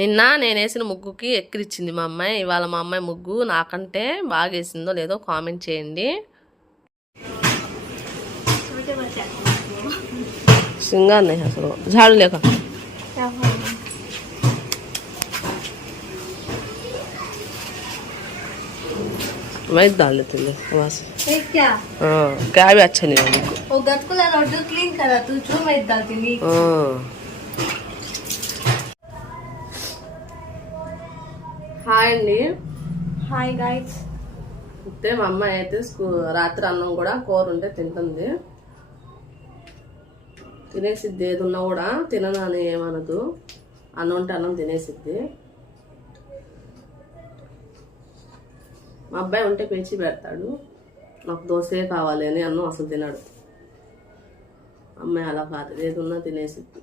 నిన్న నేను వేసిన ముగ్గుకి ఎక్కిరిచ్చింది మా అమ్మాయి. ఇవాళ మా అమ్మాయి ముగ్గు నాకంటే బాగా వేసిందో లేదో కామెంట్ చేయండి. సింగార్ नहीं అసలు झाड़ू लेकर मैं डाल लेती हूँ बस। क्या क्या भी अच्छा नहीं है वो गटकुला रोड क्लीन करा तू जो मैं डालती नहीं। హాయ్ అండి. Hi guys. అయితే మా అమ్మాయి అయితే రాత్రి అన్నం కూడా కూర ఉంటే తింటుంది. తినేసిద్ది, ఏది ఉన్నా కూడా తినను అని ఏమనదు. అన్నం ఉంటే అన్నం తినేసిద్ది. మా అబ్బాయి ఉంటే పెంచి పెడతాడు, నాకు దోశే కావాలి అని అన్నం అసలు తినడు. అమ్మాయి అలా కాదు, ఏది ఉన్నా తినేసిద్ది.